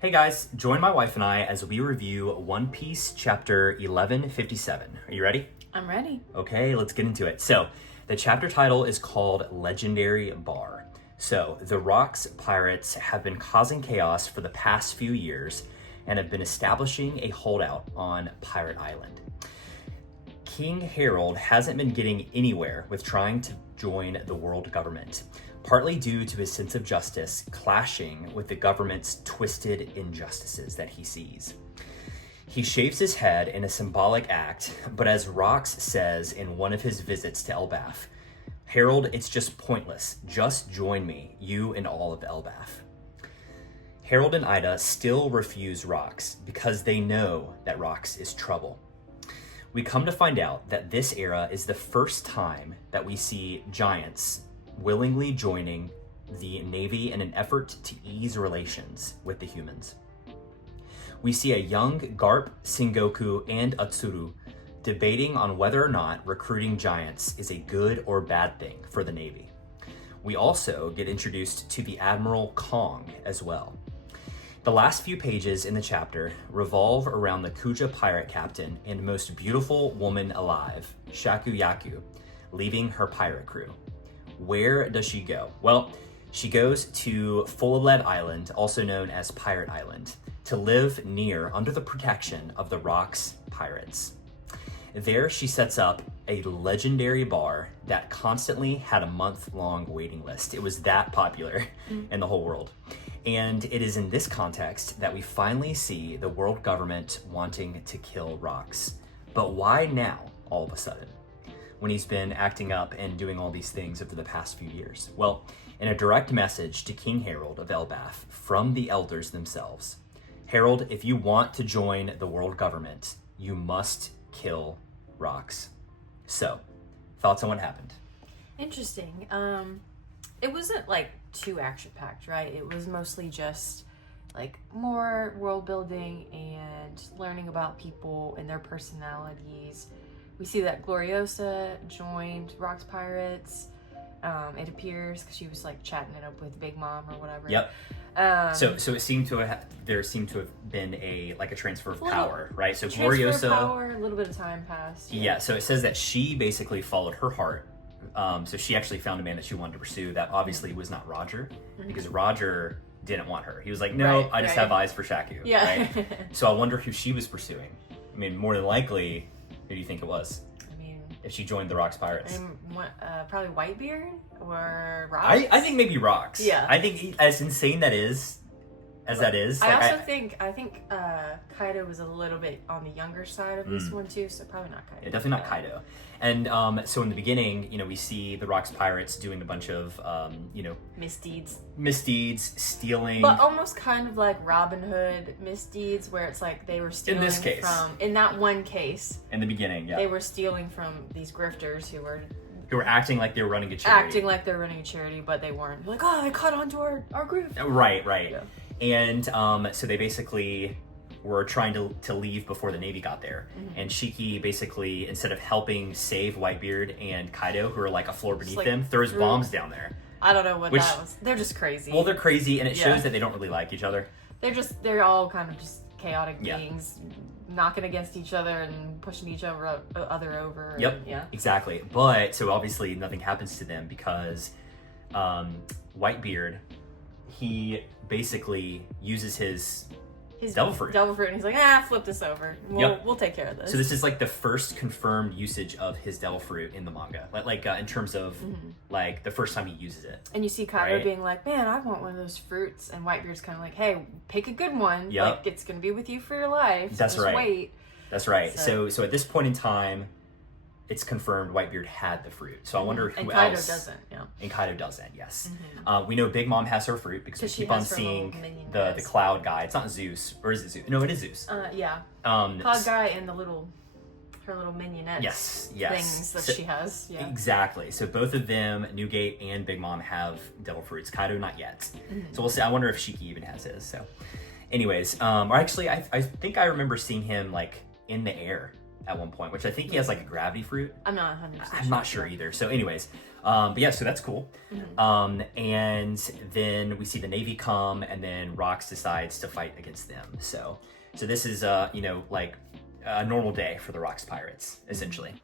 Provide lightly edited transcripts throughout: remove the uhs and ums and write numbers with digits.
Hey guys, join my wife and I as we review One Piece chapter 1157. Are you ready? I'm ready. Okay, let's get into it. So, the chapter title is called Legendary Bar. So, the Rocks pirates have been causing chaos for the past few years and have been establishing a holdout on Pirate Island. King Harold hasn't been getting anywhere with trying to join the world government, partly due to his sense of justice clashing with the government's twisted injustices that he sees. He shaves his head in a symbolic act, but as Rocks says in one of his visits to Elbaf, "Harold, it's just pointless. Just join me, you and all of Elbaf." Harold and Ida still refuse Rocks because they know that Rocks is trouble. We come to find out that this era is the first time that we see giants willingly joining the Navy in an effort to ease relations with the humans. We see a young Garp, Sengoku, and Atsuru debating on whether or not recruiting giants is a good or bad thing for the Navy. We also get introduced to the Admiral Kong as well. The last few pages in the chapter revolve around the Kuja pirate captain and most beautiful woman alive, Shakuyaku, leaving her pirate crew. Where does she go? Well, she goes to Full Lead Island, also known as Pirate Island, to live near under the protection of the Rocks pirates. There she sets up a legendary bar that constantly had a month-long waiting list. It was that popular in the whole world. And it is in this context that we finally see the world government wanting to kill Rocks. But why now, all of a sudden, when he's been acting up and doing all these things over the past few years? Well, in a direct message to King Harold of Elbaf from the elders themselves, "Harold, if you want to join the world government, you must kill Rocks." So, thoughts on what happened? Interesting. It wasn't like too action packed, right? It was mostly just like more world building and learning about people and their personalities. We see that Gloriosa joined Rocks Pirates. It appears because she was like chatting it up with Big Mom or whatever. Yep. So it seemed to there seemed to have been a transfer of power, right? So Gloriosa, power, a little bit of time passed. Yeah. So it says that she basically followed her heart. So she actually found a man that she wanted to pursue. That obviously was not Roger, because Roger didn't want her. He was like, "No, Right, I just have eyes for Shaku." Yeah. Right? So I wonder who she was pursuing. I mean, more than likely, who do you think it was? I mean, If she joined the Rocks Pirates, probably Whitebeard or Rocks. I think maybe Rocks. Yeah. I think as insane that is, I think Kaido was a little bit on the younger side of this one too, so probably not Kaido. Yeah, definitely not Kaido. And so in the beginning, we see the Rocks Pirates doing a bunch of misdeeds, stealing, but almost kind of like Robin Hood misdeeds, where it's like they were stealing in this case, in that one case. In the beginning, yeah, they were stealing from these grifters who were acting like they were running a charity. But they weren't. Like, oh, they caught onto our grift. Right. Yeah. And so they basically were trying to leave before the Navy got there. And Shiki basically, instead of helping save Whitebeard and Kaido, who are like a floor beneath them, throws bombs down there. I don't know what that was. They're just crazy. Well, they're crazy, and it shows that they don't really like each other. They're all kind of just chaotic beings, knocking against each other and pushing each other over. Yep. Yeah. Exactly. But so obviously nothing happens to them because Whitebeard, he basically uses his devil fruit, and he's like, flip this over. We'll take care of this. So this is like the first confirmed usage of his devil fruit in the manga, like in terms of like the first time he uses it. And you see Kaido being like, "Man, I want one of those fruits," and Whitebeard's kind of like, "Hey, pick a good one. Yep. Like it's gonna be with you for your life. That's just right. Wait." That's right. So at this point in time, it's confirmed Whitebeard had the fruit. So I wonder who and Kaido else. Doesn't, yeah. And Kaido doesn't, yes. We know Big Mom has her fruit because we keep on seeing the cloud guy. It's not Zeus, or is it Zeus? No, it is Zeus. Yeah. Cloud guy and her little minionettes. Yes. Things that she has. Yeah. Exactly. So both of them, Newgate and Big Mom, have devil fruits. Kaido not yet. So we'll see. I wonder if Shiki even has his. So, anyways, or actually, I think I remember seeing him like in the air at one point, which I think he has like a gravity fruit. I'm not 100% sure. I'm not sure either. So anyways, but yeah, so that's cool. And then we see the Navy come, and then Rox decides to fight against them. So this is, like a normal day for the Rox pirates, essentially.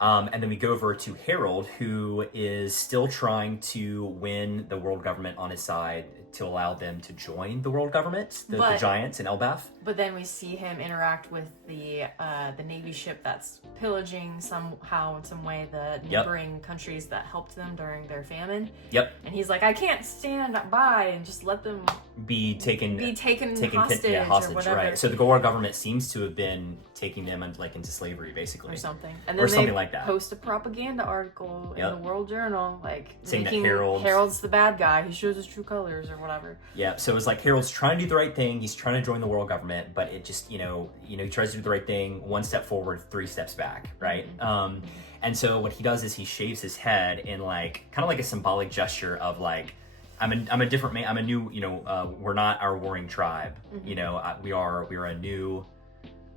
And then we go over to Harold, who is still trying to win the world government on his side to allow them to join the world government, the giants in Elbaf. But then we see him interact with the Navy ship that's pillaging somehow in some way the neighboring countries that helped them during their famine. Yep. And he's like, I can't stand by and just let them be taken hostage or whatever. Right. So the world government seems to have been taking them into slavery, basically, or something. And then something like that. Post a propaganda article in the World Journal, like saying that Harold's the bad guy. He shows his true colors or whatever. Yeah. So it's like Harold's trying to do the right thing. He's trying to join the world government, but it just he tries to do the right thing, one step forward, 3 steps back, right? And so what he does is he shaves his head in like kind of like a symbolic gesture of like, I'm a different man. I'm a new, we're not our warring tribe. We are a new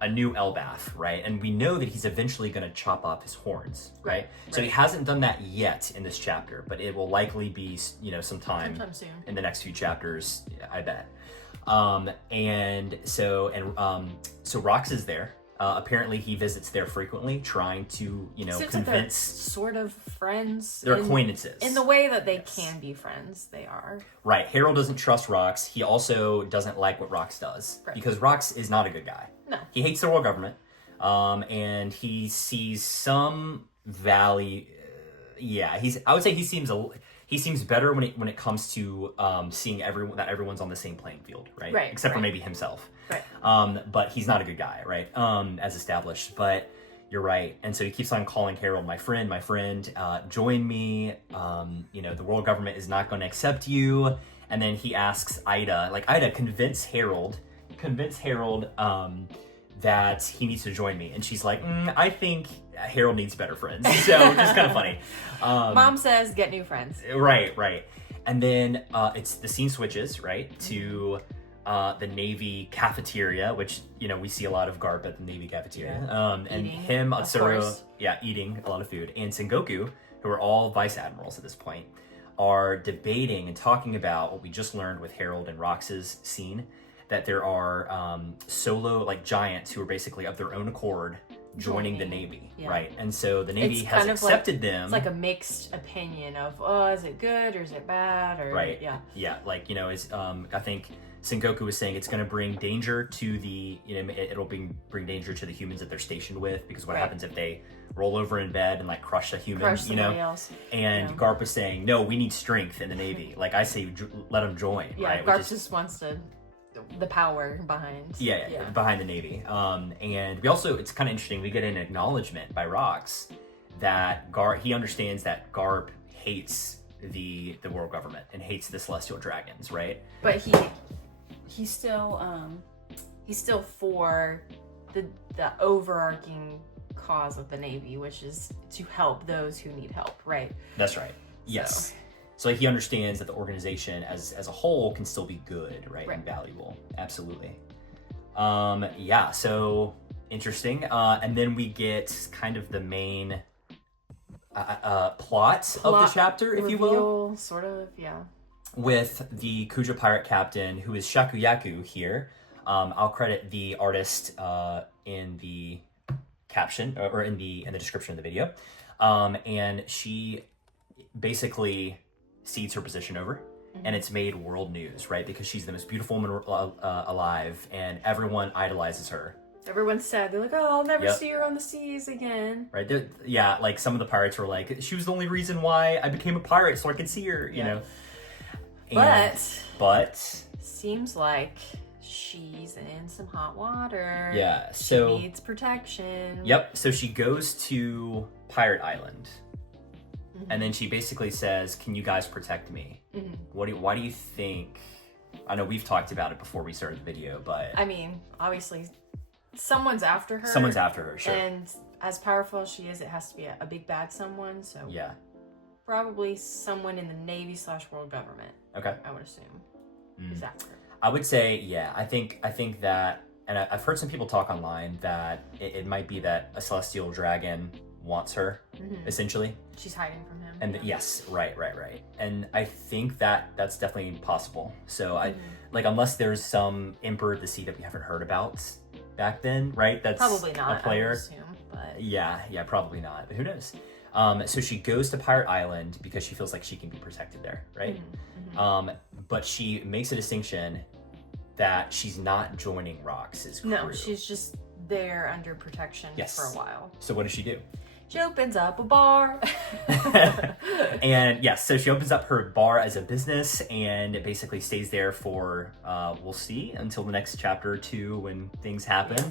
Elbaf, right? And we know that he's eventually going to chop off his horns, right? So he hasn't done that yet in this chapter, but it will likely be, sometime soon in the next few chapters, I bet. So Rox is there. Apparently he visits there frequently, trying to, Seems convince. like sort of friends. They're acquaintances. In the way that they can be friends, they are. Right. Harold doesn't trust Rox. He also doesn't like what Rox does. Right. Because Rox is not a good guy. No. He hates the world government. And he sees some value. I would say he seems better when it comes to seeing that everyone's on the same playing field, right? Right. Except for maybe himself. Right. But he's not a good guy, right? As established. But you're right. And so he keeps on calling Harold, my friend, join me. The world government is not going to accept you. And then he asks Ida, convince Harold that he needs to join me. And she's like, I think Harold needs better friends. So it's kind of funny. Mom says, get new friends. Right. And then the scene switches, right, to the Navy cafeteria, which, we see a lot of Garp at the Navy cafeteria. And eating, him, Atsuro, eating a lot of food. And Sengoku, who are all vice admirals at this point, are debating and talking about what we just learned with Harold and Rox's scene, that there are solo giants who are basically of their own accord joining the Navy, right? And so the Navy has accepted them. It's like a mixed opinion of, is it good or is it bad? Or right. Yeah. I think Sengoku was saying it's going to bring danger to it'll bring danger to the humans that they're stationed with, because what happens if they roll over in bed and crush a human, else. And Garp was saying, no, we need strength in the Navy. I say, let them join. Yeah, right? Garp just wants the power behind. Behind the Navy. And we also, it's kind of interesting, we get an acknowledgement by Rox that he understands that Garp hates the world government and hates the celestial dragons, right? But he's still for the overarching cause of the Navy, which is to help those who need help, right? That's right. Yes. So he understands that the organization as a whole can still be good, right? And valuable. Absolutely. So interesting. And then we get kind of the main plot of the chapter, if you will. Sort of, yeah. With the Kuja pirate captain, who is Shakuyaku here. I'll credit the artist in the caption or in the description of the video. And she basically cedes her position over, and it's made world news, right? Because she's the most beautiful woman alive, and everyone idolizes her. Everyone's sad. They're like, I'll never see her on the seas again. Right? Some of the pirates were like, she was the only reason why I became a pirate, so I could see her, you know. But seems like she's in some hot water. Yeah, so she needs protection. Yep. So she goes to Pirate Island. And then she basically says, can you guys protect me? Why do you think? I know we've talked about it before we started the video, but I mean, obviously someone's after her. Someone's after her, sure. And as powerful as she is, it has to be a big bad someone. So yeah, probably someone in the Navy / world government. Okay. I would assume is after her. I would say, I think that and I've heard some people talk online that it might be that a celestial dragon wants her, essentially. She's hiding from him. And yes, right. And I think that's definitely possible. So like, unless there's some emperor at the sea that we haven't heard about back then, right? That's probably not a player. I would assume, but yeah, probably not. But who knows? So she goes to Pirate Island because she feels like she can be protected there, right? But she makes a distinction that she's not joining Rox's crew. no, she's just there under protection for a while. So what does she do? She opens up a bar. And yes, so she opens up her bar as a business and it basically stays there for, we'll see, until the next chapter or two when things happen.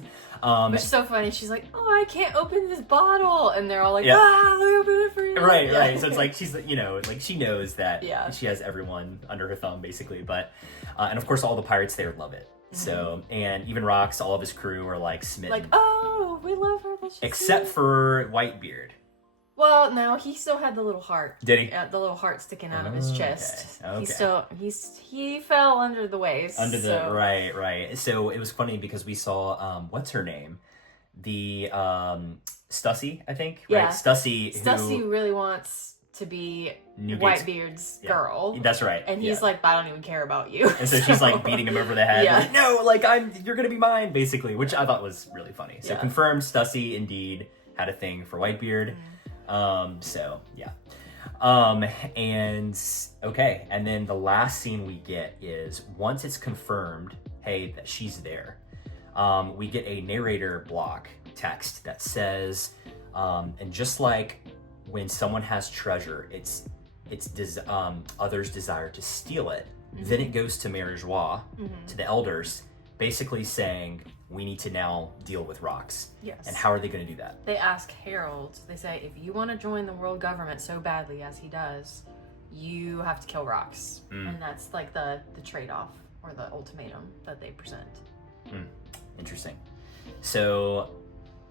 Which is so funny. She's like, oh, I can't open this bottle. And they're all like, I open it for you. Right. So it's like, she's, like she knows that she has everyone under her thumb, basically. But, and of course, all the pirates there love it. So, and even Rox, all of his crew are like smitten. Like, oh, we love her. Except for Whitebeard. Well, no, he still had the little heart. Did he? The little heart sticking out of his chest. Okay. He fell under the waves. Right. So it was funny because we saw, what's her name? The, Stussy, I think. Yeah. Right? Stussy really wants to be Newgate's Whitebeard's girl. That's right. And he's like, I don't even care about you. And so she's like beating him over the head. Like, no, like you're gonna be mine, basically, which I thought was really funny. So confirmed, Stussy indeed had a thing for Whitebeard. So yeah. And okay, and then the last scene we get is once it's confirmed, hey, that she's there. We get a narrator block text that says, and just like when someone has treasure, others desire to steal it. Then it goes to Marijois, to the elders, basically saying, we need to now deal with Rox. Yes. And how are they going to do that? They ask Harold, they say, if you want to join the world government so badly as he does, you have to kill Rox. And that's like the trade-off or the ultimatum that they present. Interesting. So,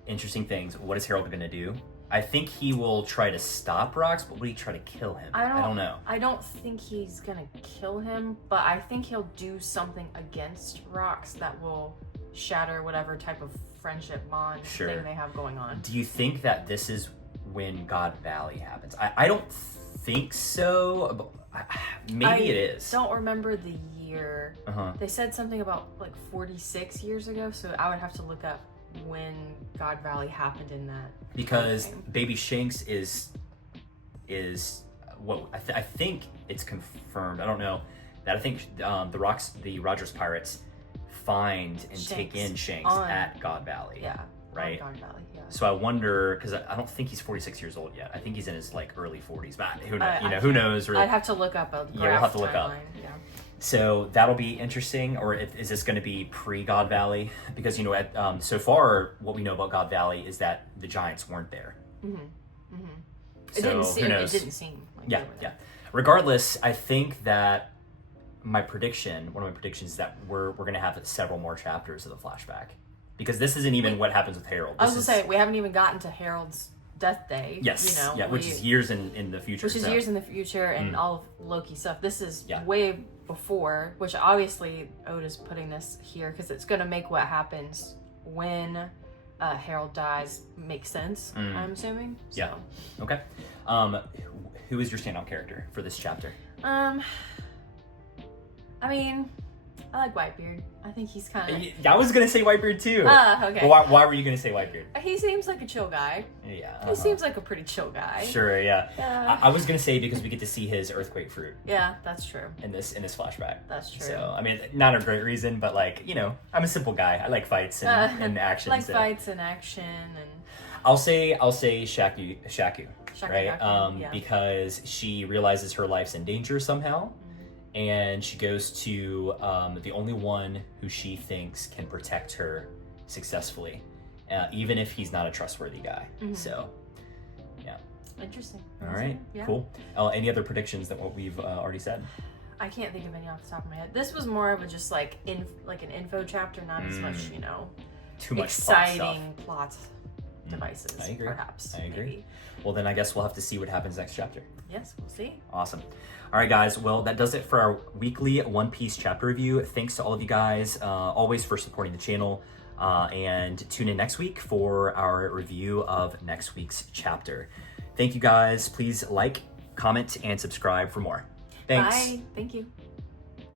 interesting things. What is Harold going to do? I think he will try to stop Rox, but will he try to kill him? I don't know. I don't think he's gonna kill him, but I think he'll do something against Rox that will shatter whatever type of friendship bond thing they have going on. Do you think that this is when God Valley happens? I don't think so. But maybe it is. I don't remember the year. They said something about like 46 years ago, so I would have to look up when God Valley happened in that. Because Baby Shanks is what I think it's confirmed. I don't know that. I think the Rogers Pirates find and take in Shanks at God Valley. Yeah, right. God Valley. Yeah. So I wonder, because I don't think he's 46 years old yet. I think he's in his like early 40s. But who knows? Who knows? Really? I'd have to look up a graph we'll have to look up. Yeah. So that'll be interesting. Or is this going to be pre-God Valley? Because, so far, what we know about God Valley is that the giants weren't there. It didn't seem like yeah. Regardless, I think that one of my predictions is that we're going to have several more chapters of the flashback. Because this isn't even what happens with Harold. I was going to say, we haven't even gotten to Harold's death day. Yes. Which is years in the future. And all of Loki stuff. This is way before, which obviously Oda's putting this here because it's going to make what happens when Harold dies make sense, I'm assuming. So. Yeah. Okay. Who is your standout character for this chapter? I mean, I like Whitebeard. I think he's kind of... I was going to say Whitebeard too. Okay. Well, why were you going to say Whitebeard? He seems like a chill guy. Yeah. He seems like a pretty chill guy. Sure, yeah. I was going to say because we get to see his earthquake fruit. Yeah, that's true. In this flashback. That's true. So, I mean, not a great reason, but like, I'm a simple guy. I like fights and action. Fights and action and... I'll say Shaku, right? Because she realizes her life's in danger somehow. And she goes to the only one who she thinks can protect her successfully, even if he's not a trustworthy guy. So, yeah. Interesting. All right. Yeah. Cool. Any other predictions than what we've already said? I can't think of any off the top of my head. This was more of a just like an info chapter, not as much, too much exciting plot devices. I agree. Perhaps. I agree. Maybe. Well, then I guess we'll have to see what happens next chapter. Yes, we'll see. Awesome. All right, guys. Well, that does it for our weekly One Piece chapter review. Thanks to all of you guys, always for supporting the channel. And tune in next week for our review of next week's chapter. Thank you, guys. Please like, comment, and subscribe for more. Thanks. Bye. Thank you.